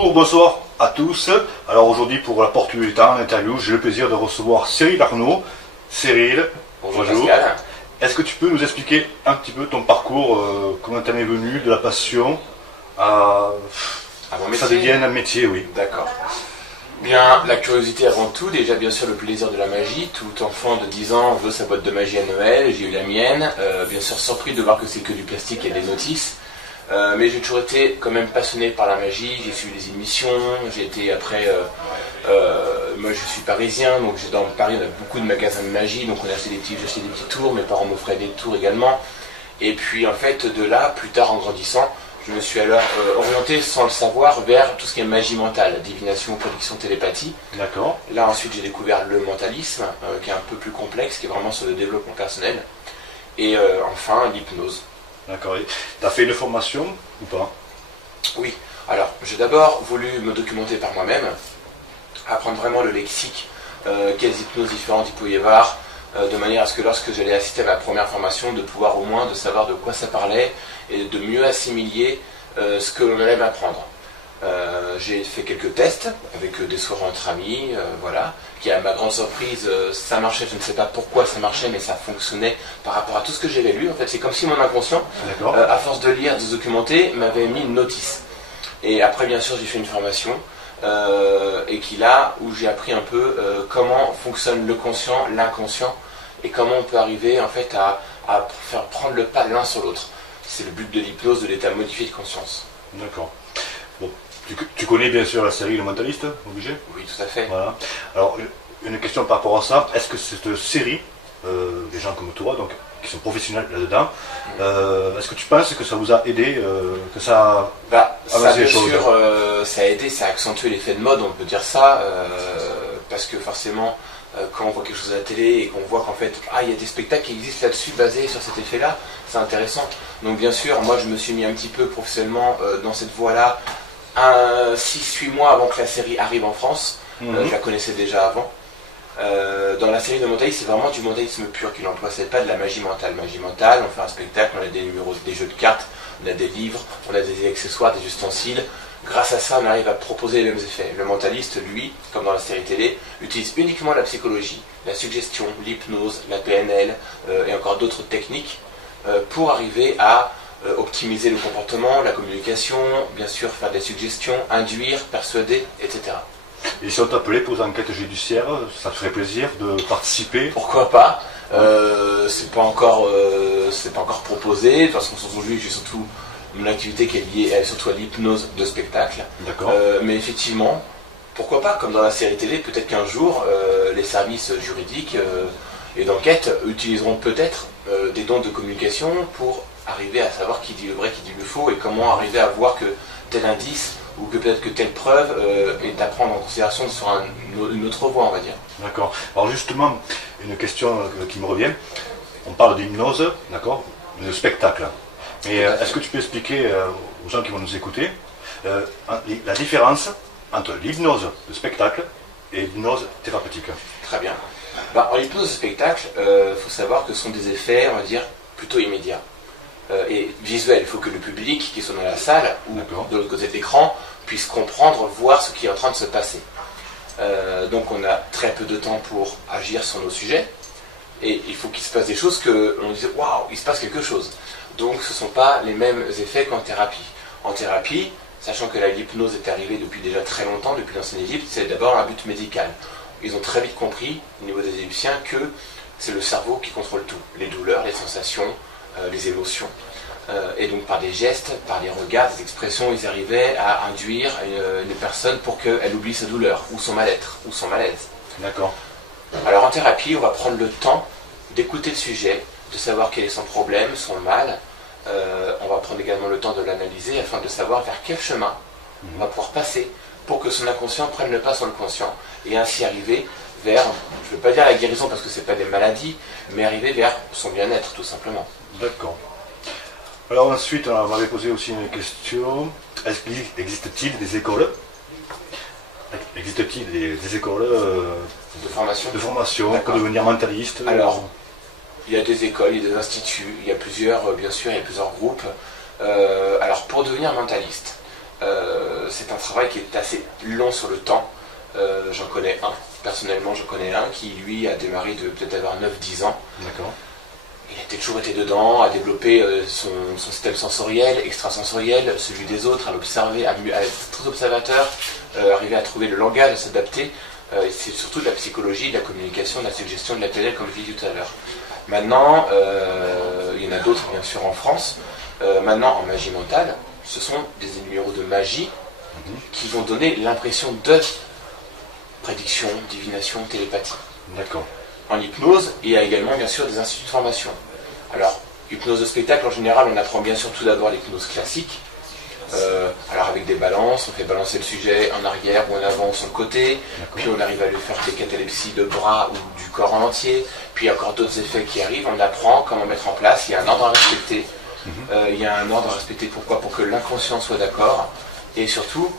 Bonjour, bonsoir à tous. Alors aujourd'hui pour la porte du temps, l'interview, j'ai le plaisir de recevoir Cyril Arnaud. Cyril, bonjour. Pascal. Est-ce que tu peux nous expliquer un petit peu ton parcours, comment t'en es venu de la passion à ça devienne un métier, oui. D'accord. Bien, la curiosité avant tout, déjà bien sûr le plaisir de la magie. Tout enfant de 10 ans veut sa boîte de magie à Noël, j'ai eu la mienne. Bien sûr surpris de voir que c'est que du plastique et des notices. Mais j'ai toujours été quand même passionné par la magie, j'ai suivi les émissions, j'ai été après, moi je suis parisien, donc dans Paris on a beaucoup de magasins de magie, donc on a acheté j'ai acheté des petits tours, mes parents m'offraient des tours également. Et puis en fait de là, plus tard en grandissant, je me suis alors orienté sans le savoir vers tout ce qui est magie mentale, divination, prédiction, télépathie. D'accord. Là ensuite j'ai découvert le mentalisme, qui est un peu plus complexe, qui est vraiment sur le développement personnel. Et enfin l'hypnose. D'accord. Tu as fait une formation ou pas? Oui. Alors, j'ai d'abord voulu me documenter par moi-même, apprendre vraiment le lexique, quelles hypnoses différentes il pouvait y avoir, de manière à ce que lorsque j'allais assister à ma première formation, de pouvoir au moins de savoir de quoi ça parlait et de mieux assimiler ce que l'on allait m'apprendre. J'ai fait quelques tests avec des soirées entre amis, voilà, qui à ma grande surprise, ça marchait, je ne sais pas pourquoi ça marchait, mais ça fonctionnait par rapport à tout ce que j'avais lu. En fait, c'est comme si mon inconscient, à force de lire, de se documenter, m'avait mis une notice. Et après, bien sûr, j'ai fait une formation, et où j'ai appris un peu comment fonctionne le conscient, l'inconscient, et comment on peut arriver en fait à faire prendre le pas l'un sur l'autre. C'est le but de l'hypnose, de l'état modifié de conscience. D'accord. Bon, tu connais bien sûr la série Le Mentaliste, obligé? Oui, tout à fait. Voilà. Alors, une question par rapport à ça, est-ce que cette série, des gens comme toi, donc, qui sont professionnels là-dedans, est-ce que tu penses que ça vous a aidé, que ça a avancé les choses? Bien sûr, ça a aidé, ça a accentué l'effet de mode, on peut dire ça, parce que forcément, quand on voit quelque chose à la télé et qu'on voit qu'en fait, il y a des spectacles qui existent là-dessus basés sur cet effet-là, c'est intéressant. Donc bien sûr, moi je me suis mis un petit peu professionnellement dans cette voie-là, 6-8 mois avant que la série arrive en France. Je la connaissais déjà avant. Dans la série de Mentalisme, c'est vraiment du mentalisme pur qu'il emploie, c'est pas de la magie mentale. Magie mentale, on fait un spectacle, on a des numéros, des jeux de cartes, on a des livres, on a des accessoires, des ustensiles. Grâce à ça, on arrive à proposer les mêmes effets. Le mentaliste, lui, comme dans la série télé, utilise uniquement la psychologie, la suggestion, l'hypnose, la PNL et encore d'autres techniques pour arriver à optimiser le comportement, la communication, bien sûr faire des suggestions, induire, persuader, etc. Et si on t'appelait pour les enquêtes judiciaires, ça te ferait plaisir de participer? Pourquoi pas? C'est pas encore proposé. De toute façon, aujourd'hui, j'ai surtout mon activité qui est liée surtout à l'hypnose de spectacle. D'accord. Mais effectivement, pourquoi pas? Comme dans la série télé, peut-être qu'un jour, les services juridiques et d'enquête utiliseront peut-être des dons de communication pour arriver à savoir qui dit le vrai, qui dit le faux, et comment arriver à voir que tel indice ou que peut-être que telle preuve est à prendre en considération sur une autre voie, on va dire. D'accord. Alors justement, une question qui me revient. On parle d'hypnose, d'accord, de spectacle. Et est-ce que tu peux expliquer aux gens qui vont nous écouter la différence entre l'hypnose de spectacle et l'hypnose thérapeutique? Très bien. En hypnose de spectacle, faut savoir que ce sont des effets, on va dire, plutôt immédiats. Et visuels. Il faut que le public qui soit dans la salle ou de l'autre côté de l'écran puisse comprendre, voir ce qui est en train de se passer. Donc on a très peu de temps pour agir sur nos sujets. Et il faut qu'il se passe des choses que on dise waouh, il se passe quelque chose. Donc ce ne sont pas les mêmes effets qu'en thérapie. En thérapie, sachant que l'hypnose est arrivée depuis déjà très longtemps, depuis l'ancienne Égypte, c'est d'abord un but médical. Ils ont très vite compris, au niveau des Égyptiens, que c'est le cerveau qui contrôle tout. Les douleurs, les sensations, les émotions. Et donc par des gestes, par des regards, des expressions, ils arrivaient à induire une personne pour qu'elle oublie sa douleur, ou son mal-être, ou son malaise. D'accord. Alors en thérapie, on va prendre le temps d'écouter le sujet, de savoir quel est son problème, son mal. On va prendre également le temps de l'analyser afin de savoir vers quel chemin on va pouvoir passer pour que son inconscient prenne le pas sur le conscient et ainsi arriver vers, je ne veux pas dire la guérison parce que ce n'est pas des maladies, mais arriver vers son bien-être tout simplement. D'accord. Alors ensuite, on m'avait posé aussi une question. Existe-t-il des écoles des écoles de formation pour devenir mentaliste? Alors, il y a des écoles, il y a des instituts, il y a plusieurs, bien sûr, il y a plusieurs groupes. Alors, pour devenir mentaliste, c'est un travail qui est assez long sur le temps. J'en connais un, personnellement j'en connais un qui lui a démarré de peut-être avoir 9-10 ans. D'accord. Il a toujours été dedans, à développer son système sensoriel, extrasensoriel, celui des autres, à l'observer, à être très observateur, arriver à trouver le langage, à s'adapter. C'est surtout de la psychologie, de la communication, de la suggestion, de la PNL, comme je l'ai dit tout à l'heure. Maintenant, il y en a d'autres bien sûr en France. Maintenant, en magie mentale, ce sont des numéros de magie qui vont donner l'impression de prédiction, divination, télépathie. D'accord. En hypnose, il y a également bien sûr des instituts de formation. Alors, hypnose de spectacle, en général, on apprend bien sûr tout d'abord l'hypnose classique. Alors avec des balances, on fait balancer le sujet en arrière ou en avant ou sur le côté, puis on arrive à lui faire des catalepsies de bras ou du corps en entier, puis il y a encore d'autres effets qui arrivent, on apprend comment mettre en place, il y a un ordre à respecter. Il y a un ordre à respecter, pourquoi? Pour que l'inconscient soit d'accord, et surtout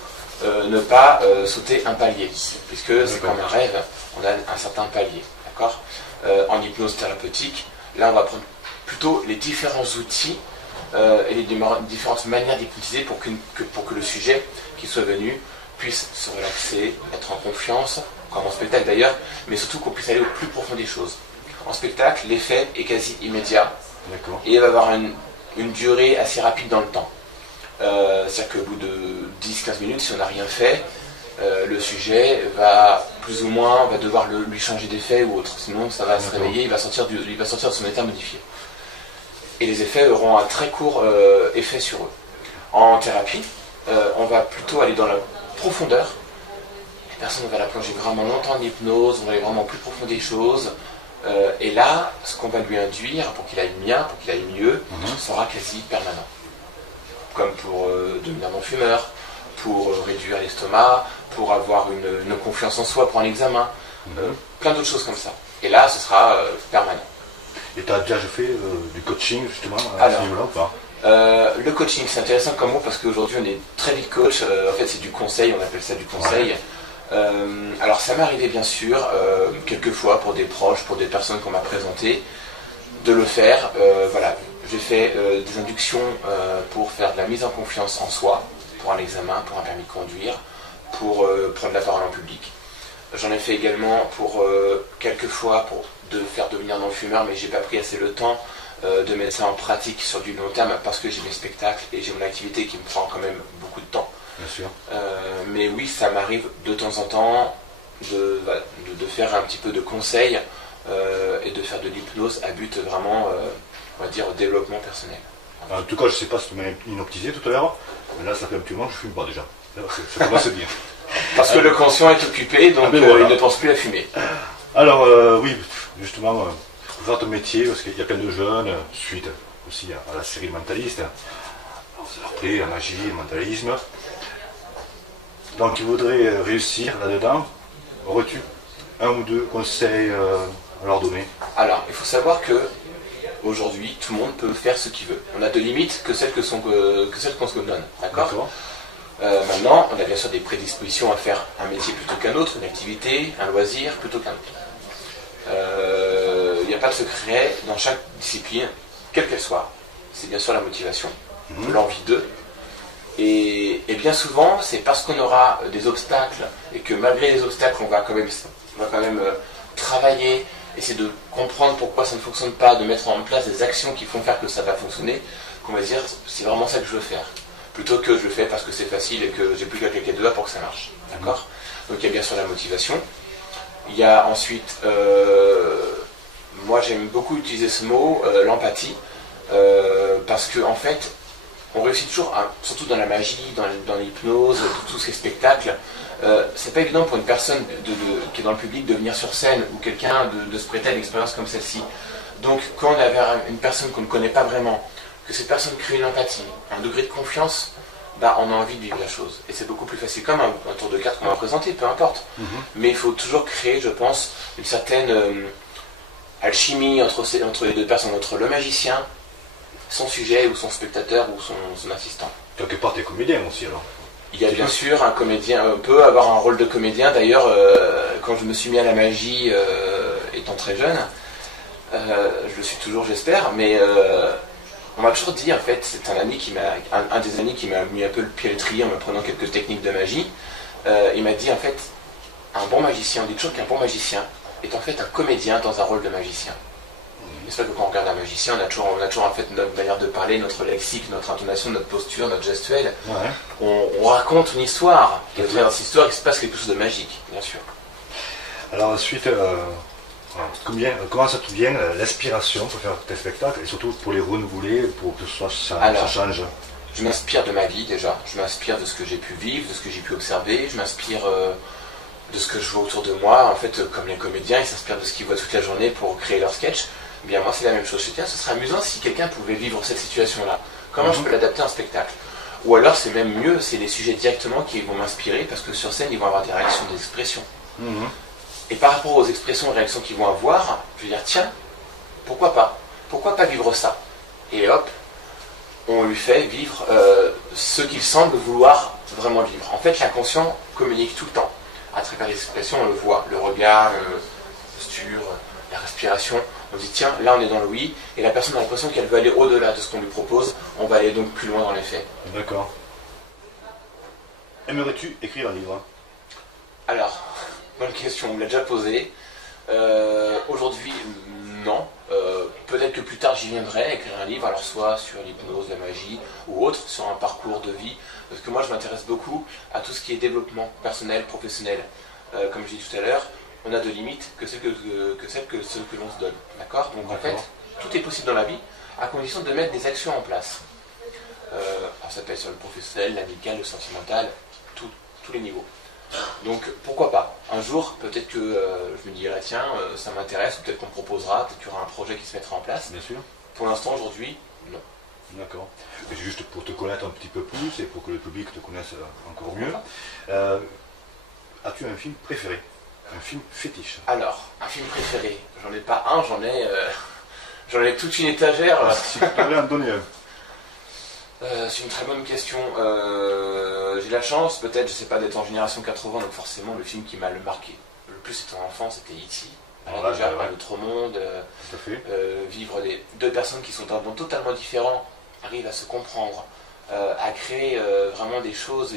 ne pas sauter un palier, puisque c'est comme un rêve, on a un certain palier, d'accord? En hypnose thérapeutique, là on va prendre plutôt les différents outils et les différentes manières d'hypnotiser pour que le sujet qui soit venu puisse se relaxer, être en confiance, comme en spectacle d'ailleurs, mais surtout qu'on puisse aller au plus profond des choses. En spectacle, l'effet est quasi immédiat, et il va avoir une durée assez rapide dans le temps. C'est-à-dire qu'au bout de 10-15 minutes, si on n'a rien fait, le sujet va plus ou moins, on va devoir lui changer d'effet ou autre, sinon ça va se réveiller, il va sortir de son état modifié. Et les effets auront un très court effet sur eux. En thérapie, on va plutôt aller dans la profondeur. La personne va la plonger vraiment longtemps en hypnose, on va aller vraiment au plus profond des choses. Et là, ce qu'on va lui induire pour qu'il aille bien, pour qu'il aille mieux, sera quasi permanent. Comme pour devenir non-fumeur, pour réduire l'estomac, pour avoir une confiance en soi pour un examen, plein d'autres choses comme ça. Et là, ce sera permanent. Et tu as déjà fait du coaching justement à ce niveau-là ou pas? Le coaching, c'est intéressant comme mot parce qu'aujourd'hui on est très vite coach. En fait, c'est du conseil, on appelle ça du conseil. Alors, ça m'est arrivé bien sûr, quelques fois pour des proches, pour des personnes qu'on m'a présentées, de le faire. Voilà, j'ai fait des inductions pour faire de la mise en confiance en soi, pour un examen, pour un permis de conduire, pour prendre la parole en public. J'en ai fait également pour quelques fois pour faire devenir non-fumeur, mais j'ai pas pris assez le temps de mettre ça en pratique sur du long terme parce que j'ai mes spectacles et j'ai mon activité qui me prend quand même beaucoup de temps. Bien sûr. Mais oui, ça m'arrive de temps en temps de faire un petit peu de conseils et de faire de l'hypnose à but vraiment, on va dire, au développement personnel. En tout cas, je sais pas si tu m'as hypnotisé tout à l'heure, mais là, ça fait un petit moment que je fume pas déjà. Ça commence bien. Parce que le conscient est occupé, donc voilà. Il ne pense plus à fumer. Alors, oui, justement, votre métier, parce qu'il y a plein de jeunes, suite aussi à la série Mentaliste, après la magie, le mentalisme. Donc, ils voudraient réussir là-dedans. Aurais-tu un ou deux conseils à leur donner? Alors, il faut savoir que aujourd'hui, tout le monde peut faire ce qu'il veut. On a de limites que celles qu'on se donne. D'accord. Maintenant, on a bien sûr des prédispositions à faire un métier plutôt qu'un autre, une activité, un loisir plutôt qu'un autre. Il n'y a pas de secret dans chaque discipline, quelle qu'elle soit. C'est bien sûr la motivation, l'envie d'eux. Et bien souvent, c'est parce qu'on aura des obstacles et que malgré les obstacles, on va quand même travailler, essayer de comprendre pourquoi ça ne fonctionne pas, de mettre en place des actions qui font faire que ça va fonctionner, qu'on va dire c'est vraiment ça que je veux faire. Plutôt que je le fais parce que c'est facile et que j'ai plus qu'à claquer les doigts pour que ça marche. D'accord ? Donc il y a bien sûr la motivation. Il y a ensuite, moi j'aime beaucoup utiliser ce mot, l'empathie, parce que en fait, on réussit toujours, surtout dans la magie, dans l'hypnose, tout ce qui est spectacle, c'est pas évident pour une personne qui est dans le public de venir sur scène ou quelqu'un de se prêter à une expérience comme celle-ci. Donc quand on est vers une personne qu'on ne connaît pas vraiment, que cette personne crée une empathie, un degré de confiance, bah, on a envie de vivre la chose. Et c'est beaucoup plus facile, comme un tour de cartes qu'on va présenter, peu importe. Mais il faut toujours créer, je pense, une certaine alchimie entre les deux personnes, entre le magicien, son sujet ou son spectateur ou son assistant. Quelque part, tu es comédien aussi alors. Il y a bien sûr un comédien, on peut avoir un rôle de comédien. D'ailleurs, quand je me suis mis à la magie étant très jeune, je le suis toujours j'espère, mais On m'a toujours dit, en fait, c'est un ami qui m'a, un des amis qui m'a mis un peu le pied à l'étrier en m'apprenant quelques techniques de magie. Il m'a dit, en fait, un bon magicien, on dit toujours qu'un bon magicien est en fait un comédien dans un rôle de magicien. C'est vrai que quand on regarde un magicien, on a toujours en fait notre manière de parler, notre lexique, notre intonation, notre posture, notre gestuelle. Ouais. On raconte une histoire. Et au travers de cette histoire, il se passe quelque chose de magique, bien sûr. Alors ensuite, comment ça te vient l'inspiration pour faire tes spectacles et surtout pour les renouveler, pour que ça change? Je m'inspire de ma vie déjà, je m'inspire de ce que j'ai pu vivre, de ce que j'ai pu observer, je m'inspire de ce que je vois autour de moi. En fait, comme les comédiens, ils s'inspirent de ce qu'ils voient toute la journée pour créer leur sketch. Eh bien moi c'est la même chose. Je me dis, ce serait amusant si quelqu'un pouvait vivre cette situation-là. Comment je peux l'adapter en spectacle? Ou alors c'est même mieux, c'est les sujets directement qui vont m'inspirer parce que sur scène ils vont avoir des réactions, des expressions. Et par rapport aux expressions et réactions qu'ils vont avoir, je vais dire tiens, pourquoi pas? Pourquoi pas vivre ça? Et hop, on lui fait vivre ce qu'il semble vouloir vraiment vivre. En fait l'inconscient communique tout le temps. À travers les expressions on le voit, le regard, la posture, la respiration. On dit tiens, là on est dans le oui, et la personne a l'impression qu'elle veut aller au-delà de ce qu'on lui propose, on va aller donc plus loin dans les faits. D'accord. Aimerais-tu écrire un livre? Alors, bonne question, on me l'a déjà posée. Aujourd'hui, non. Peut-être que plus tard j'y viendrai, écrire un livre, alors soit sur l'hypnose, la magie, ou autre, sur un parcours de vie, parce que moi je m'intéresse beaucoup à tout ce qui est développement personnel, professionnel. Comme je dis tout à l'heure, on a de limites que celles que l'on se donne. D'accord? Donc en fait, tout est possible dans la vie, à condition de mettre des actions en place. Alors ça peut être sur le professionnel, l'amical, le sentimental, tous les niveaux. Donc pourquoi pas? Un jour, peut-être que je me dirai, tiens, ça m'intéresse, ou peut-être qu'on me proposera, peut-être qu'il y aura un projet qui se mettra en place. Bien sûr. Pour l'instant, aujourd'hui, non. D'accord. Et juste pour te connaître un petit peu plus et pour que le public te connaisse encore mieux, as-tu un film préféré? Un film fétiche? Alors, un film préféré, j'en ai pas un, j'en ai toute une étagère. Si tu devais en donner un. C'est une très bonne question. J'ai la chance, peut-être, je sais pas, d'être en génération 80, donc forcément le film qui m'a le marqué le plus étant enfant, c'était E.T. Alors déjà, un autre monde, vivre deux personnes qui sont d'un monde totalement différent, arrivent à se comprendre, à créer vraiment des choses.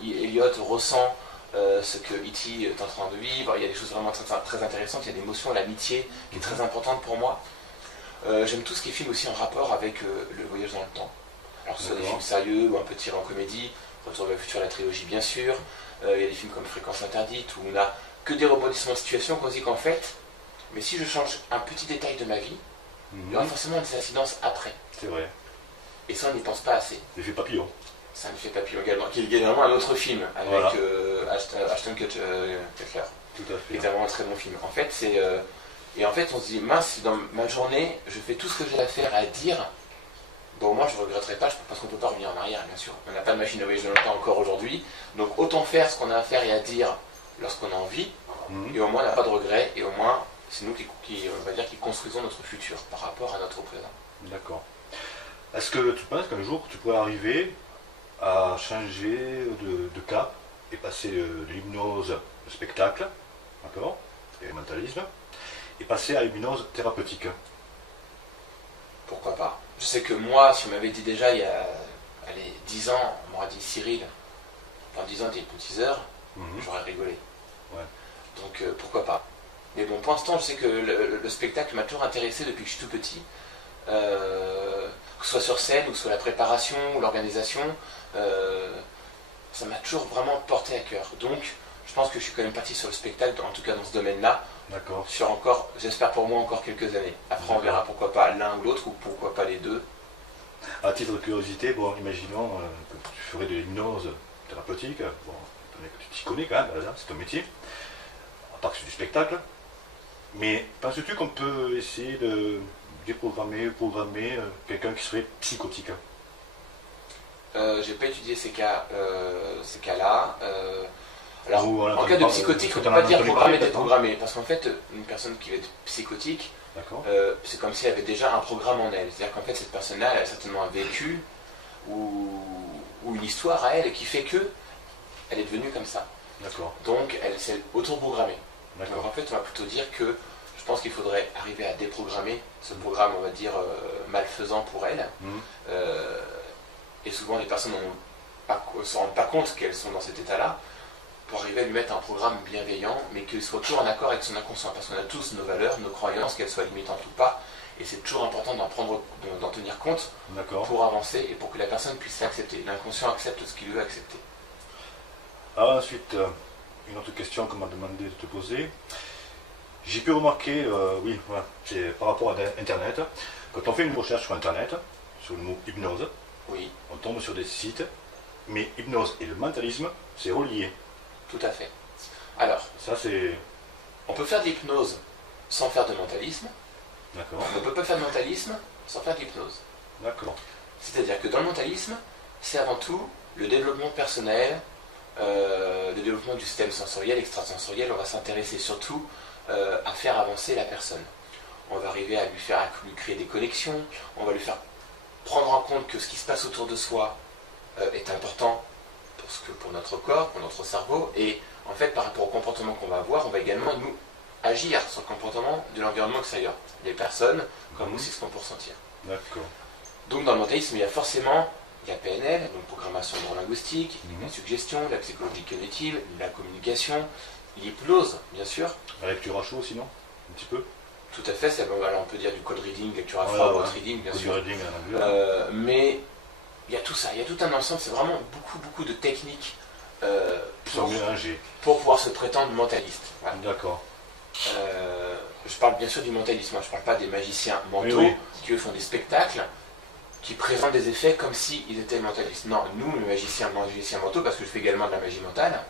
Elliot ressent ce que E.T. est en train de vivre. Il y a des choses vraiment très intéressantes. Il y a l'émotion, l'amitié qui est très importante pour moi. J'aime tout ce qui est film aussi en rapport avec le voyage dans le temps. Alors que ce soit des films sérieux ou un peu tirés en comédie, Retour vers le futur, la trilogie bien sûr. Il y a des films comme Fréquence interdite où on a que des rebondissements de situation qu'on se dit qu'en fait, mais si je change un petit détail de ma vie, il y aura forcément des incidences après. C'est vrai. Et ça, on n'y pense pas assez. L'effet papillon. C'est un effet papillon également, qui est également un autre film avec Ashton Kutcher. Tout à fait. Qui est vraiment un très bon film. En fait, et en fait, on se dit, mince, si dans ma journée, je fais tout ce que j'ai à faire, à dire, bon, au moins, je ne regretterai pas, parce qu'on ne peut pas revenir en arrière, bien sûr. On n'a pas de machine à voyager dans le temps encore aujourd'hui. Donc, autant faire ce qu'on a à faire et à dire lorsqu'on a envie, et au moins, on n'a pas de regrets, et au moins, c'est nous qui construisons notre futur par rapport à notre présent. D'accord. Est-ce que tu penses qu'un jour, tu pourrais arriver à changer de cap et passer de l'hypnose au spectacle, d'accord, expérimentalisme, et passer à l'hypnose thérapeutique? Pourquoi pas? Je sais que moi, si on m'avait dit déjà il y a 10 ans, on m'aurait dit Cyril, dans 10 ans t'es hypnotiseur, j'aurais rigolé. Ouais. Donc pourquoi pas? Mais bon, pour l'instant, je sais que le spectacle m'a toujours intéressé depuis que je suis tout petit. Que ce soit sur scène, ou que ce soit la préparation, ou l'organisation, ça m'a toujours vraiment porté à cœur. Donc, je pense que je suis quand même parti sur le spectacle, en tout cas dans ce domaine-là, sur encore, j'espère pour moi, encore quelques années. Après, on verra pourquoi pas l'un ou l'autre, ou pourquoi pas les deux. À titre de curiosité, bon, imaginons que tu ferais de l'hypnose thérapeutique, bon, tu t'y connais quand même, c'est ton métier, à part que c'est du spectacle, mais penses-tu qu'on peut essayer de déprogrammer, programmer quelqu'un qui serait psychotique? J'ai pas étudié ces cas-là. Alors, en cas de psychotique, on ne peut pas dire programmer, déprogrammer, parce qu'en fait, une personne qui va être psychotique, c'est comme si elle avait déjà un programme en elle. C'est-à-dire qu'en fait, cette personne-là, elle a certainement un vécu ou une histoire à elle qui fait que elle est devenue comme ça. Donc, elle s'est auto-programmée. Donc, en fait, on va plutôt dire que je pense qu'il faudrait arriver à déprogrammer ce programme, on va dire, malfaisant pour elles. Et souvent, les personnes ne se rendent pas compte qu'elles sont dans cet état-là, pour arriver à lui mettre un programme bienveillant, mais qu'il soit toujours en accord avec son inconscient. Parce qu'on a tous nos valeurs, nos croyances, qu'elles soient limitantes ou pas. Et c'est toujours important d'en tenir compte pour avancer et pour que la personne puisse l'accepter. L'inconscient accepte ce qu'il veut accepter. Alors ensuite, une autre question qu'on m'a demandé de te poser. J'ai pu remarquer, c'est par rapport à Internet, quand on fait une recherche sur Internet, sur le mot hypnose, on tombe sur des sites, mais hypnose et le mentalisme, c'est relié. Tout à fait. Alors, ça c'est... On peut faire de l'hypnose sans faire de mentalisme. D'accord. On ne peut pas faire de mentalisme sans faire de l'hypnose. D'accord. C'est-à-dire que dans le mentalisme, c'est avant tout le développement personnel, le développement du système sensoriel, extrasensoriel. On va s'intéresser surtout à faire avancer la personne. On va arriver à lui créer des connexions, on va lui faire prendre en compte que ce qui se passe autour de soi est important pour notre corps, pour notre cerveau, et en fait par rapport au comportement qu'on va avoir, on va également nous agir sur le comportement de l'environnement extérieur, les personnes, comme aussi ce qu'on peut ressentir. D'accord. Donc dans le mentalisme, il y a forcément la PNL, donc programmation neurolinguistique, la suggestion, la psychologie cognitive, la communication, l'hypnose, bien sûr. La lecture à chaud, sinon, un petit peu. Tout à fait, alors on peut dire du code reading, lecture à froid, code reading, bien sûr. Reading, mais il y a tout ça, il y a tout un ensemble, c'est vraiment beaucoup de techniques pour pouvoir se prétendre mentaliste. Voilà. D'accord. Je parle bien sûr du mentalisme, je ne parle pas des magiciens mentaux qui eux font des spectacles qui présentent des effets comme s'ils étaient mentalistes. Non, nous, les magiciens mentaux, parce que je fais également de la magie mentale,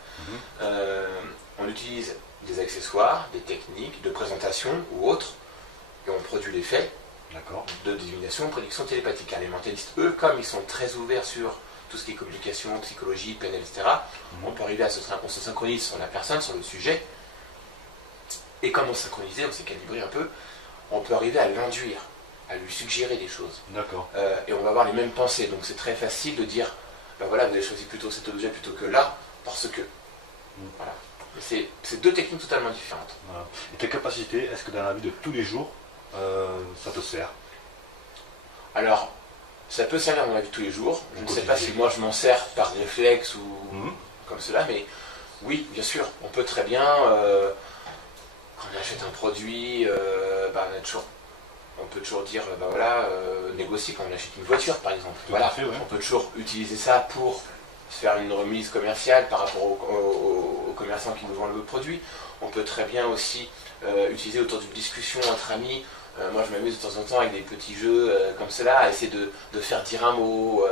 on utilise des accessoires, des techniques de présentation ou autres, et on produit l'effet de divination, prédiction télépathique. Les mentalistes, eux, comme ils sont très ouverts sur tout ce qui est communication, psychologie, PNL, etc., on peut arriver on se synchronise sur la personne, sur le sujet, et comme on s'est synchronisé, on s'est calibré un peu, on peut arriver à l'induire, à lui suggérer des choses. D'accord. Et on va avoir les mêmes pensées, donc c'est très facile de dire, ben voilà, vous avez choisi plutôt cet objet plutôt que là, parce que... Voilà. C'est deux techniques totalement différentes. Voilà. Et tes capacités, est-ce que dans la vie de tous les jours, ça te sert? Alors, ça peut servir dans la vie de tous les jours. Je ne sais pas si moi je m'en sers par réflexe ou comme cela, mais oui, bien sûr, on peut très bien, quand on achète un produit, on peut toujours dire, négocier quand on achète une voiture par exemple. On peut toujours utiliser ça pour faire une remise commerciale par rapport aux commerçants qui nous vendent le produit. On peut très bien aussi utiliser autour d'une discussion entre amis. Moi je m'amuse de temps en temps avec des petits jeux comme cela, à essayer de faire dire un mot,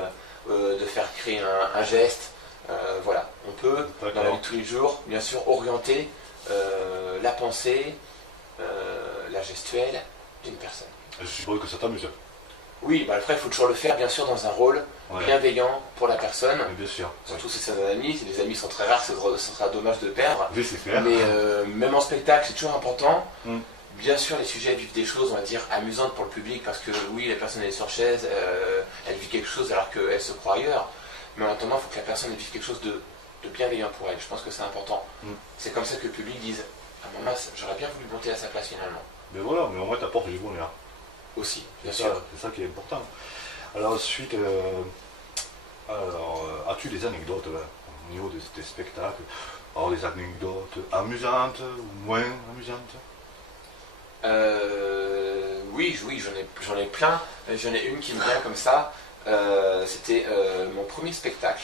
de faire créer un geste. Voilà, on peut dans la vie de tous les jours, bien sûr, orienter la pensée, la gestuelle d'une personne. Je suppose que ça t'amuse. Oui, après il faut toujours le faire bien sûr dans un rôle bienveillant pour la personne. Bien sûr. Surtout si c'est un ami, si les amis sont très rares, ce sera dommage de perdre. Oui, c'est clair. Mais même en spectacle, c'est toujours important. Bien sûr, les sujets vivent des choses, on va dire, amusantes pour le public, parce que oui, la personne elle est sur chaise, elle vit quelque chose alors qu'elle se croit ailleurs. Mais en attendant, il faut que la personne vive quelque chose de bienveillant pour elle. Je pense que c'est important. C'est comme ça que le public dise, ah maman, j'aurais bien voulu monter à sa place finalement. Mais voilà, mais au moins t'apportes du bonheur. Aussi, bien sûr. C'est ça qui est important. Alors ensuite, as-tu des anecdotes au niveau des spectacles? Alors des anecdotes amusantes ou moins amusantes? Oui, j'en ai plein. J'en ai une qui me vient comme ça. C'était mon premier spectacle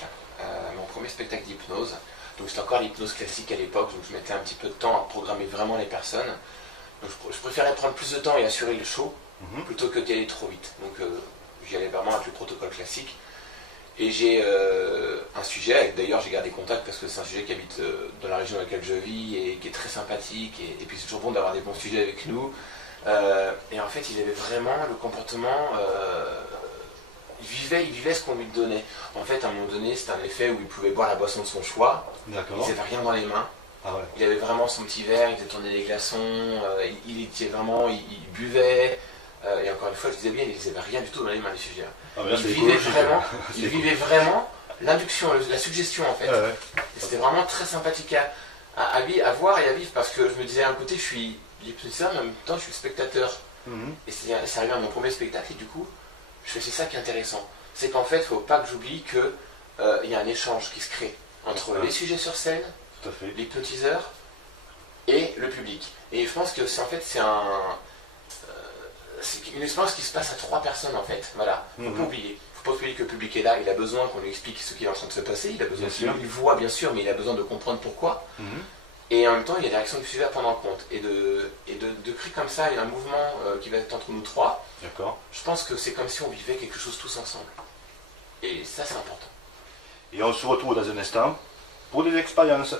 d'hypnose. Donc c'était encore l'hypnose classique à l'époque, donc je mettais un petit peu de temps à programmer vraiment les personnes. Donc je préférais prendre plus de temps et assurer le show plutôt que d'y aller trop vite. Donc j'y allais vraiment avec le protocole classique. Et j'ai un sujet, d'ailleurs j'ai gardé contact parce que c'est un sujet qui habite dans la région dans laquelle je vis et qui est très sympathique. Et puis c'est toujours bon d'avoir des bons sujets avec nous. Et en fait il avait vraiment le comportement... Il vivait ce qu'on lui donnait. En fait, à un moment donné, c'était un effet où il pouvait boire la boisson de son choix. Il n'avait rien dans les mains. Il avait vraiment son petit verre, il faisait tourner des glaçons, il buvait. Et encore une fois, je disais bien, il n'avait rien du tout dans les mains, les sujets. Il vivait vraiment l'induction, la suggestion, en fait. Et c'était vraiment très sympathique à voir et à vivre, parce que je me disais, d'un côté, je suis l'hypnotiseur, mais en même temps je suis spectateur. Et c'est arrivé à mon premier spectacle, et du coup, c'est ça qui est intéressant. C'est qu'en fait, il ne faut pas que j'oublie qu'il y a un échange qui se crée entre les sujets sur scène, l'hypnotiseur et le public. Et je pense que c'est une expérience qui se passe à 3 personnes en fait. Voilà, il ne faut pas oublier. Faut pas oublier que le public est là, il a besoin qu'on lui explique ce qui est en train de se passer, il a besoin il voit bien sûr, mais il a besoin de comprendre pourquoi. Et en même temps, il y a des réactions du sujet à prendre en compte. Et de créer comme ça, il y a un mouvement qui va être entre nous 3. D'accord. Je pense que c'est comme si on vivait quelque chose tous ensemble. Et ça, c'est important. Et on se retrouve dans un instant pour des expériences.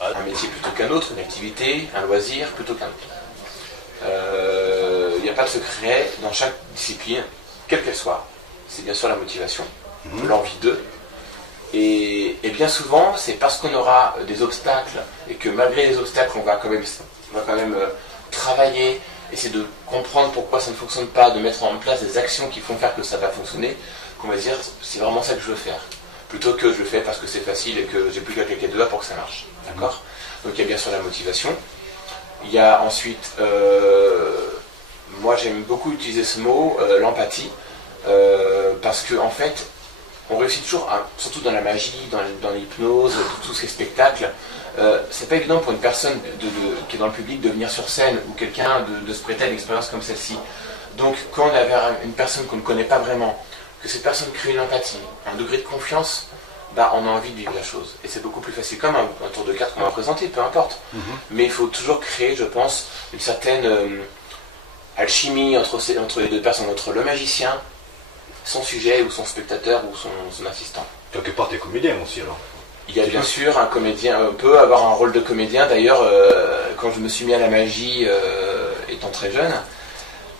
Un métier plutôt qu'un autre, une activité, un loisir plutôt qu'un autre. Il n'y a pas de secret dans chaque discipline, quelle qu'elle soit. C'est bien sûr la motivation, l'envie d'eux. Et bien souvent, c'est parce qu'on aura des obstacles et que malgré les obstacles, on va quand même travailler, essayer de comprendre pourquoi ça ne fonctionne pas, de mettre en place des actions qui font faire que ça va fonctionner, qu'on va dire c'est vraiment ça que je veux faire. Plutôt que je le fais parce que c'est facile et que j'ai plus qu'à claquer 2 doigts pour que ça marche. D'accord ? Donc il y a bien sûr la motivation. Il y a ensuite, moi j'aime beaucoup utiliser ce mot, l'empathie, parce que en fait, on réussit toujours, surtout dans la magie, dans l'hypnose, tous ces spectacles, c'est pas évident pour une personne qui est dans le public de venir sur scène ou quelqu'un de se prêter à une expérience comme celle-ci. Donc quand on a une personne qu'on ne connaît pas vraiment, que cette personne crée une empathie, un degré de confiance, bah, on a envie de vivre la chose. Et c'est beaucoup plus facile, comme un tour de cartes qu'on va présenter, peu importe. Mais il faut toujours créer, je pense, une certaine alchimie entre les 2 personnes, entre le magicien, son sujet ou son spectateur ou son assistant. Quelque part, tu es comédien aussi alors. Il y a bien sûr un comédien, on peut avoir un rôle de comédien. D'ailleurs, quand je me suis mis à la magie étant très jeune,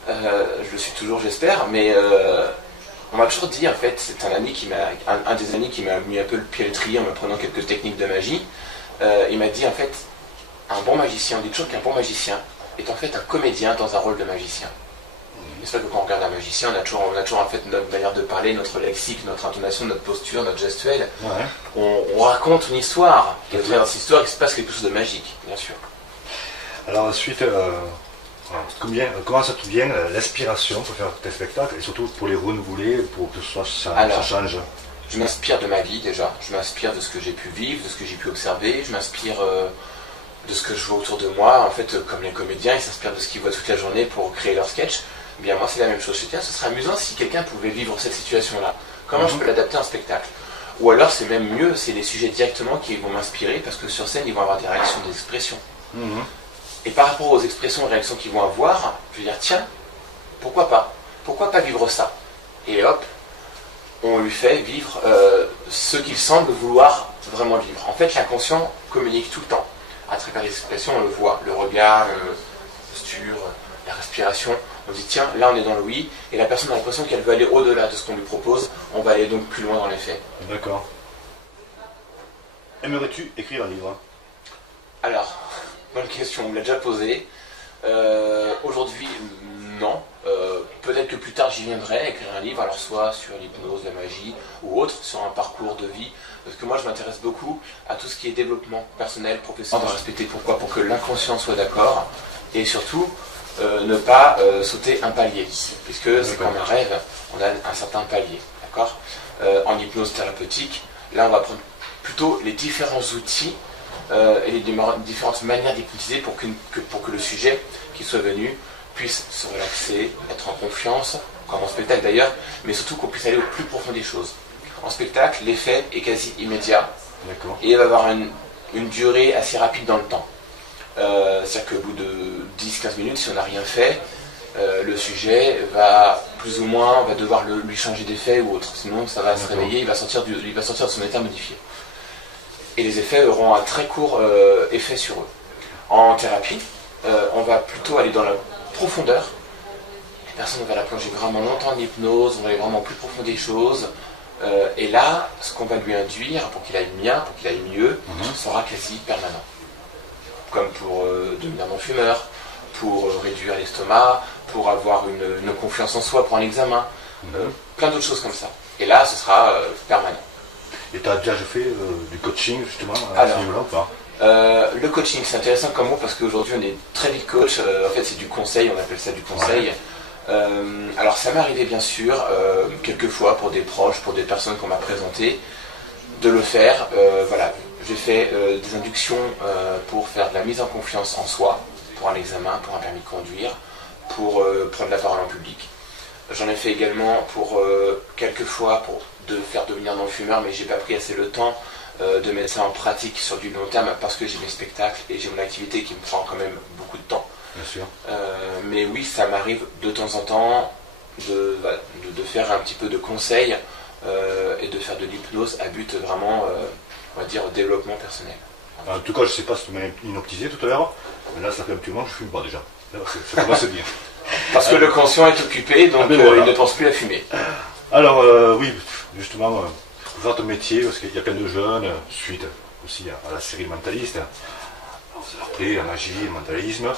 je le suis toujours j'espère, mais on m'a toujours dit en fait, c'est un des amis qui m'a mis un peu le pied à l'étrier en m'apprenant quelques techniques de magie. Il m'a dit en fait, un bon magicien, on dit toujours qu'un bon magicien est en fait un comédien dans un rôle de magicien. C'est vrai que quand on regarde un magicien, on a toujours en fait notre manière de parler, notre lexique, notre intonation, notre posture, notre gestuelle. On raconte une histoire. Et à travers cette histoire, il se passe quelque chose de magique, bien sûr. Alors ensuite, comment ça te vient l'inspiration pour faire tes spectacles et surtout pour les renouveler, pour que ça change? Je m'inspire de ma vie déjà. Je m'inspire de ce que j'ai pu vivre, de ce que j'ai pu observer. Je m'inspire de ce que je vois autour de moi. En fait, comme les comédiens, ils s'inspirent de ce qu'ils voient toute la journée pour créer leur sketch. Bien, moi, c'est la même chose. Je me dis, tiens, ce serait amusant si quelqu'un pouvait vivre cette situation-là. Comment je peux l'adapter à un spectacle? Ou alors, c'est même mieux, c'est les sujets directement qui vont m'inspirer, parce que sur scène, ils vont avoir des réactions, des expressions. Et par rapport aux expressions et réactions qu'ils vont avoir, je vais dire, tiens, pourquoi pas? Pourquoi pas vivre ça? Et hop, on lui fait vivre ce qu'il semble vouloir vraiment vivre. En fait, l'inconscient communique tout le temps. À travers les expressions, on le voit. Le regard, la posture, la respiration. On dit tiens, là on est dans le oui, et la personne a l'impression qu'elle veut aller au-delà de ce qu'on lui propose, on va aller donc plus loin dans les faits. D'accord. Aimerais-tu écrire un livre? Alors, bonne question, on me l'a déjà posée. Aujourd'hui, non. Peut-être que plus tard j'y viendrai, écrire un livre, alors soit sur l'hypnose, la magie, ou autre, sur un parcours de vie. Parce que moi je m'intéresse beaucoup à tout ce qui est développement personnel, professionnel, de respecter pourquoi, pour que l'inconscient soit d'accord, et surtout, ne pas sauter un palier, puisque c'est comme un rêve, on a un certain palier, d'accord. En hypnose thérapeutique, là on va prendre plutôt les différents outils et les différentes manières d'hypnotiser pour que le sujet qui soit venu puisse se relaxer, être en confiance, comme en spectacle d'ailleurs, mais surtout qu'on puisse aller au plus profond des choses. En spectacle, l'effet est quasi immédiat, et il va avoir une durée assez rapide dans le temps. C'est-à-dire qu'au bout de 10-15 minutes, si on n'a rien fait, le sujet va plus ou moins, on va devoir lui changer d'effet ou autre. Sinon, ça va se réveiller, il va sortir de son état modifié. Et les effets auront un très court effet sur eux. En thérapie, on va plutôt aller dans la profondeur. La personne va la plonger vraiment longtemps en hypnose, on va aller vraiment plus profond des choses. Et là, ce qu'on va lui induire pour qu'il aille bien, pour qu'il aille mieux, sera quasi permanent. Comme pour devenir non-fumeur, pour réduire l'estomac, pour avoir une confiance en soi pour un examen, plein d'autres choses comme ça. Et là, ce sera permanent. Et tu as déjà fait du coaching justement à ce niveau-là ou pas? Le coaching, c'est intéressant comme mot parce qu'aujourd'hui on est très vite coach. En fait, c'est du conseil, on appelle ça du conseil. Alors, ça m'est arrivé bien sûr, quelquefois pour des proches, pour des personnes qu'on m'a présentées, de le faire. Voilà, j'ai fait des inductions pour faire de la mise en confiance en soi, pour un examen, pour un permis de conduire, pour prendre la parole en public. J'en ai fait également pour quelquefois pour faire devenir non-fumeur, mais j'ai pas pris assez le temps de mettre ça en pratique sur du long terme parce que j'ai mes spectacles et j'ai mon activité qui me prend quand même beaucoup de temps. Bien sûr. Mais oui, ça m'arrive de temps en temps de faire un petit peu de conseils et de faire de l'hypnose à but vraiment, on va dire, développement personnel. En tout cas, je ne sais pas si tu m'as hypnotisé tout à l'heure, mais là, ça fait un petit moment que je ne fume pas déjà. Ça commence bien. Parce que le conscient est occupé, donc voilà. Il ne pense plus à fumer. Alors, oui, justement, pour faire ton métier, parce qu'il y a plein de jeunes, suite aussi à la série Mentaliste, après la magie, le mentalisme.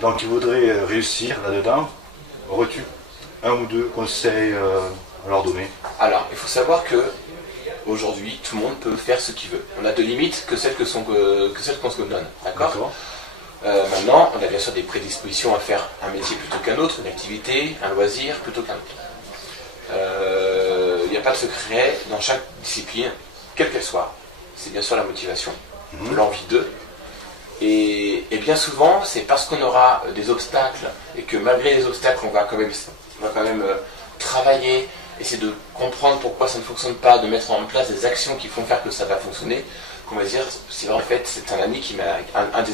Donc, ils voudraient réussir là-dedans. Aurais-tu un ou deux conseils à leur donner? Alors, il faut savoir que aujourd'hui, tout le monde peut faire ce qu'il veut. On a de limites que celles qu'on se donne. D'accord. Maintenant, on a bien sûr des prédispositions à faire un métier plutôt qu'un autre, une activité, un loisir plutôt qu'un autre. Il n'y a pas de secret dans chaque discipline, quelle qu'elle soit. C'est bien sûr la motivation, l'envie d'eux. Et bien souvent, c'est parce qu'on aura des obstacles et que malgré les obstacles, on va quand même travailler, essayer de comprendre pourquoi ça ne fonctionne pas, de mettre en place des actions qui font faire que ça va fonctionner. Qu'on va dire, c'est vrai, en fait, c'est un des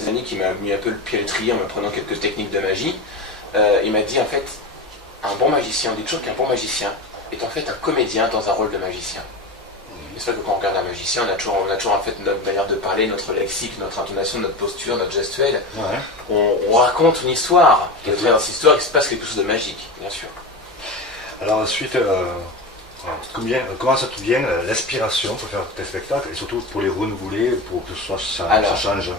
amis qui m'a mis un peu le pied à l'étrier en me prenant quelques techniques de magie. Il m'a dit, en fait, un bon magicien, on dit toujours qu'un bon magicien est en fait un comédien dans un rôle de magicien. C'est vrai que quand on regarde un magicien, on a toujours en fait notre manière de parler, notre lexique, notre intonation, notre posture, notre gestuelle. Ouais. On raconte une histoire, et à travers cette histoire, il se passe quelque chose de magique, bien sûr. Alors ensuite, comment ça te vient l'inspiration pour faire tes spectacles et surtout pour les renouveler, pour que ça change?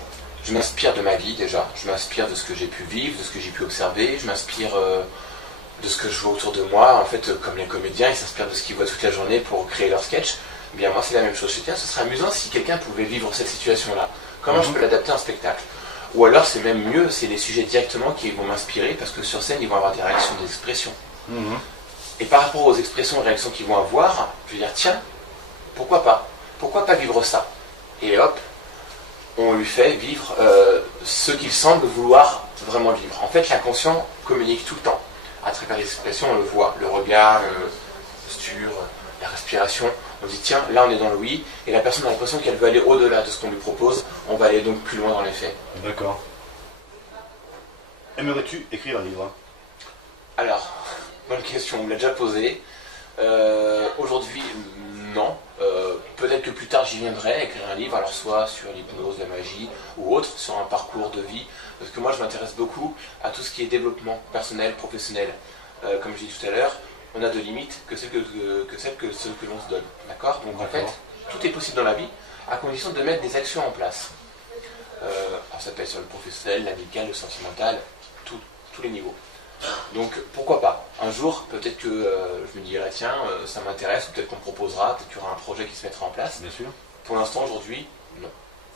Je m'inspire de ma vie déjà, je m'inspire de ce que j'ai pu vivre, de ce que j'ai pu observer, je m'inspire de ce que je vois autour de moi. En fait, comme les comédiens, ils s'inspirent de ce qu'ils voient toute la journée pour créer leur sketch. Eh bien moi c'est la même chose. Je me dis, ce serait amusant si quelqu'un pouvait vivre cette situation-là. Comment je peux l'adapter à un spectacle? Ou alors c'est même mieux, c'est les sujets directement qui vont m'inspirer parce que sur scène ils vont avoir des réactions, des expressions. Et par rapport aux expressions et réactions qu'ils vont avoir, je vais dire tiens, pourquoi pas? Pourquoi pas vivre ça? Et hop, on lui fait vivre ce qu'il semble vouloir vraiment vivre. En fait, l'inconscient communique tout le temps. À travers les expressions, on le voit, le regard, la posture, la respiration. On dit tiens, là on est dans le oui, et la personne a l'impression qu'elle veut aller au-delà de ce qu'on lui propose. On va aller donc plus loin dans les faits. D'accord. Aimerais-tu écrire un livre? Alors, bonne question, on me l'a déjà posée. Aujourd'hui, non. Peut-être que plus tard j'y viendrai, écrire un livre, alors soit sur l'hypnose, la magie, ou autre, sur un parcours de vie. Parce que moi je m'intéresse beaucoup à tout ce qui est développement personnel, professionnel. Comme je dis tout à l'heure, on a de limites que celles que l'on se donne. D'accord? Donc en fait, tout est possible dans la vie, à condition de mettre des actions en place. Alors ça peut être sur le professionnel, l'amical, le sentimental, tous les niveaux. Donc pourquoi pas? Un jour, peut-être que je me dirai tiens, ça m'intéresse, ou peut-être qu'on me proposera, peut-être qu'il y aura un projet qui se mettra en place. Bien sûr. Pour l'instant, aujourd'hui, non.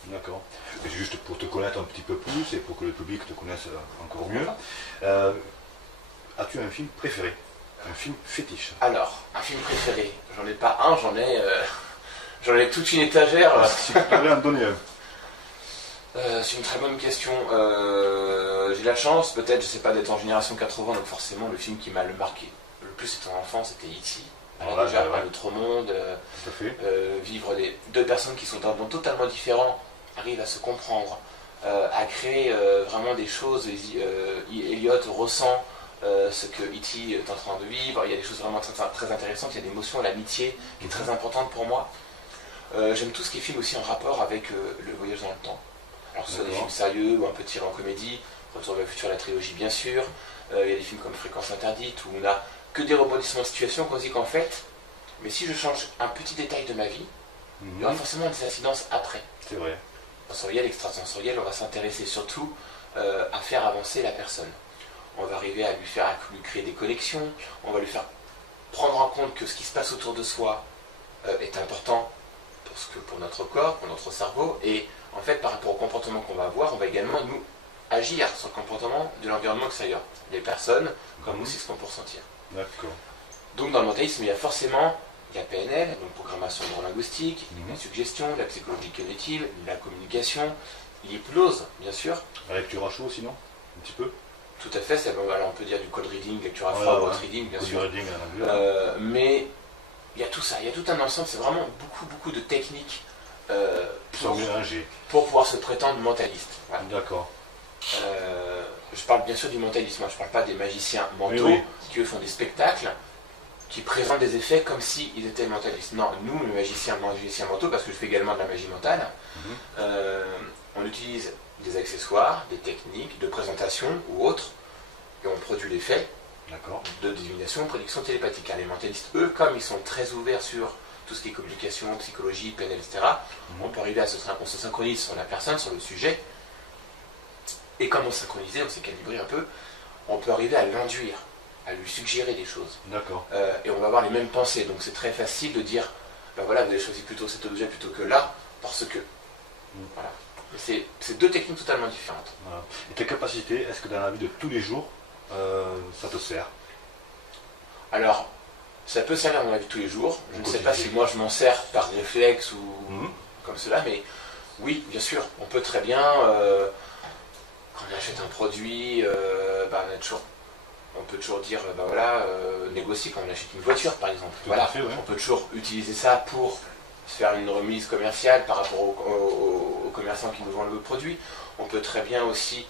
D'accord. Et juste pour te connaître un petit peu plus et pour que le public te connaisse encore mieux, as-tu un film préféré? Un film fétiche? Alors, un film préféré, j'en ai pas un, j'en ai toute une étagère. Si tu devais en donner un. C'est une très bonne question. J'ai la chance, peut-être, je sais pas, d'être en génération 80, donc forcément le film qui m'a le marqué le plus étant enfant, c'était E.T. Alors déjà, un autre monde, vivre les deux personnes qui sont d'un monde totalement différent, arrivent à se comprendre, à créer vraiment des choses. Elliot ressent ce que E.T. est en train de vivre. Il y a des choses vraiment très intéressantes. Il y a l'émotion, l'amitié qui est très importante pour moi. J'aime tout ce qui est film aussi en rapport avec le voyage dans le temps. Alors, ce soit des films sérieux ou un peu tirés en comédie. Retour vers le futur, la trilogie, bien sûr. Il y a des films comme Fréquence interdite où on a que des rebondissements de situation qu'on se dit qu'en fait, mais si je change un petit détail de ma vie, il y aura forcément des incidences après. C'est vrai. Sensoriel, extrasensoriel, on va s'intéresser surtout à faire avancer la personne. On va arriver à lui créer des connexions, on va lui faire prendre en compte que ce qui se passe autour de soi est important, pour notre corps, pour notre cerveau, et en fait par rapport au comportement qu'on va avoir, on va également nous agir sur le comportement de l'environnement extérieur, les personnes, comme aussi ce qu'on peut ressentir. D'accord. Donc dans le mentalisme, il y a forcément la PNL, donc programmation neurolinguistique, la suggestion, la psychologie cognitive, la communication, l'hypnose, bien sûr. La lecture à chaud, sinon, un petit peu. Tout à fait, alors on peut dire du code reading, lecture à froid, code reading, bien sûr. Reading, en anglais. Mais il y a tout ça, il y a tout un ensemble, c'est vraiment beaucoup de techniques pour pouvoir se prétendre mentaliste. Voilà. D'accord. Je parle bien sûr du mentalisme, je ne parle pas des magiciens mentaux qui eux font des spectacles qui présentent des effets comme s'ils étaient mentalistes. Non, nous, les magiciens mentaux, parce que je fais également de la magie mentale, on utilise des accessoires, des techniques de présentation ou autres, et on produit l'effet de divination, prédiction télépathique. Les mentalistes, eux, comme ils sont très ouverts sur tout ce qui est communication, psychologie, PNL, etc., on peut arriver on se synchronise sur la personne, sur le sujet, et comme on s'est synchronisé, on s'est calibré un peu, on peut arriver à l'induire, à lui suggérer des choses. D'accord. Et on va avoir les mêmes pensées, donc c'est très facile de dire, ben voilà, vous avez choisi plutôt cet objet plutôt que là, parce que. Voilà. C'est deux techniques totalement différentes. Voilà. Et tes capacités, est-ce que dans la vie de tous les jours, ça te sert? Alors, ça peut servir dans la vie de tous les jours. Je ne sais pas si moi je m'en sers par réflexe ou comme cela, mais oui, bien sûr, on peut très bien, quand on achète un produit, on peut toujours dire, négocier quand on achète une voiture par exemple. On peut toujours utiliser ça pour faire une remise commerciale par rapport aux commerçants qui nous vendent le produit. On peut très bien aussi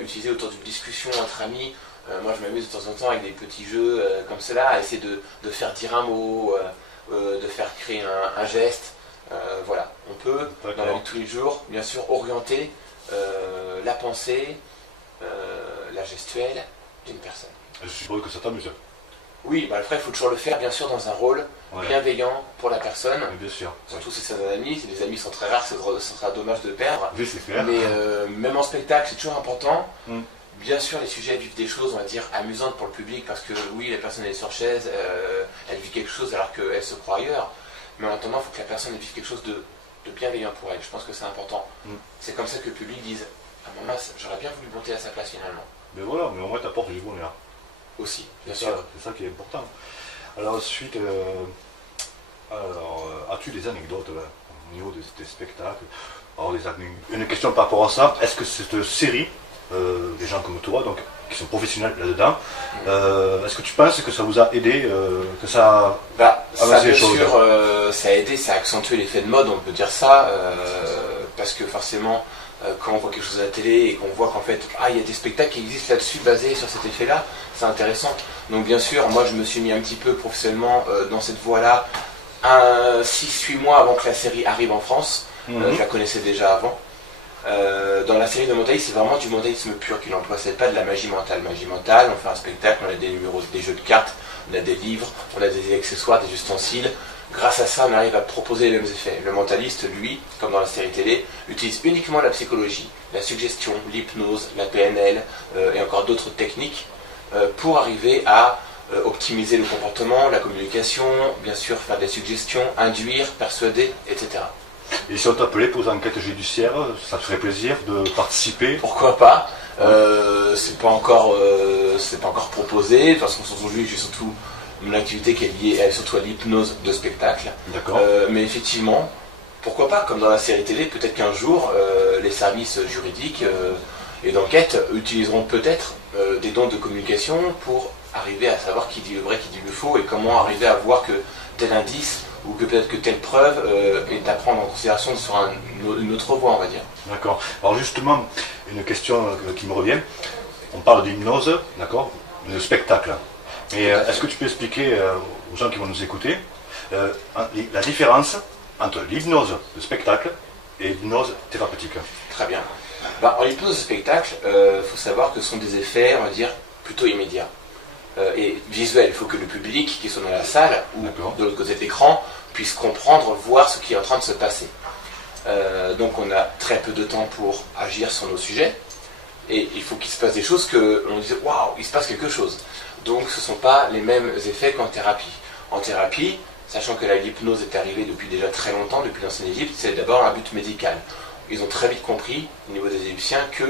utiliser autour d'une discussion entre amis. Moi je m'amuse de temps en temps avec des petits jeux comme cela, à essayer de faire dire un mot, de faire créer un geste. Voilà, on peut dans la vie de tous les jours, bien sûr, orienter la pensée, la gestuelle d'une personne. Je suppose que ça t'amuse. Oui, après il faut toujours le faire bien sûr dans un rôle bienveillant pour la personne. Bien sûr. Surtout si c'est un ami, si les amis sont très rares, ce sera dommage de perdre. Oui, c'est clair. Mais même en spectacle, c'est toujours important. Bien sûr, les sujets vivent des choses, on va dire, amusantes pour le public, parce que oui, la personne est sur chaise, elle vit quelque chose alors qu'elle se croit ailleurs. Mais en attendant, il faut que la personne vive quelque chose de bienveillant pour elle. Je pense que c'est important. C'est comme ça que le public dise « Ah mon mince, j'aurais bien voulu monter à sa place finalement. » Mais voilà, mais au moins t'apportes du bonheur. Aussi, bien sûr. C'est ça qui est important. Alors ensuite, as-tu des anecdotes au niveau des spectacles? Alors, une question par rapport à ça, est-ce que cette série, des gens comme toi, donc, qui sont professionnels là-dedans, est-ce que tu penses que ça vous a aidé, que ça a avancé les choses? Bien sûr, ça a aidé, ça a accentué l'effet de mode, on peut dire ça, parce que forcément, quand on voit quelque chose à la télé et qu'on voit qu'en fait, il y a des spectacles qui existent là-dessus basés sur cet effet-là, c'est intéressant. Donc bien sûr, moi je me suis mis un petit peu professionnellement dans cette voie-là, 6-8 mois avant que la série arrive en France. Je la connaissais déjà avant. Dans la série de mentalisme, c'est vraiment du mentalisme pur qu'il emploie, c'est pas de la magie mentale. Magie mentale, on fait un spectacle, on a des numéros, des jeux de cartes, on a des livres, on a des accessoires, des ustensiles. Grâce à ça, on arrive à proposer les mêmes effets. Le mentaliste, lui, comme dans la série télé, utilise uniquement la psychologie, la suggestion, l'hypnose, la PNL et encore d'autres techniques pour arriver à optimiser le comportement, la communication, bien sûr faire des suggestions, induire, persuader, etc. Et si on t'appelait pour les enquêtes judiciaires, ça te ferait plaisir de participer? Pourquoi pas? C'est pas encore proposé. De toute façon, aujourd'hui, j'ai surtout mon activité qui est liée surtout à l'hypnose de spectacle. D'accord. Mais effectivement, pourquoi pas? Comme dans la série télé, peut-être qu'un jour, les services juridiques et d'enquête utiliseront peut-être des dons de communication pour arriver à savoir qui dit le vrai, qui dit le faux, et comment arriver à voir que tel indice ou que peut-être que telle preuve est à prendre en considération sur une autre voie, on va dire. D'accord. Alors justement, une question qui me revient. On parle d'hypnose, d'accord, de spectacle. Et est-ce que tu peux expliquer aux gens qui vont nous écouter la différence entre l'hypnose de spectacle et l'hypnose thérapeutique? Très bien. En hypnose de spectacle, faut savoir que ce sont des effets, on va dire, plutôt immédiats. Et visuel, il faut que le public qui soit dans la salle ou de l'autre côté de l'écran puisse comprendre, voir ce qui est en train de se passer. Donc on a très peu de temps pour agir sur nos sujets et il faut qu'il se passe des choses que on dise waouh, il se passe quelque chose. Donc ce ne sont pas les mêmes effets qu'en thérapie. En thérapie, sachant que l'hypnose est arrivée depuis déjà très longtemps, depuis l'ancienne Égypte, c'est d'abord un but médical. Ils ont très vite compris, au niveau des Égyptiens, que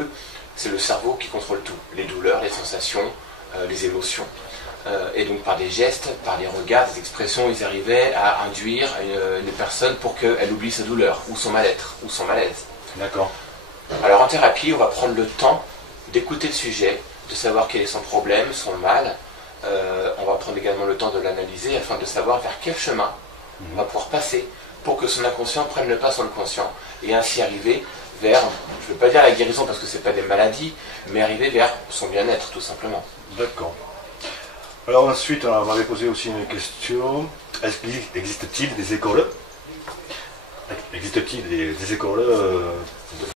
c'est le cerveau qui contrôle tout. Les douleurs, les sensations, les émotions. Et donc par des gestes, par des regards, des expressions, ils arrivaient à induire une personne pour qu'elle oublie sa douleur, ou son mal-être, ou son malaise. D'accord. Alors en thérapie, on va prendre le temps d'écouter le sujet, de savoir quel est son problème, son mal. On va prendre également le temps de l'analyser afin de savoir vers quel chemin on va pouvoir passer pour que son inconscient prenne le pas sur le conscient et ainsi arriver vers, je ne veux pas dire la guérison parce que ce n'est pas des maladies, mais arriver vers son bien-être tout simplement. D'accord. Alors ensuite, on m'avait posé aussi une question. Existe-t-il des écoles des écoles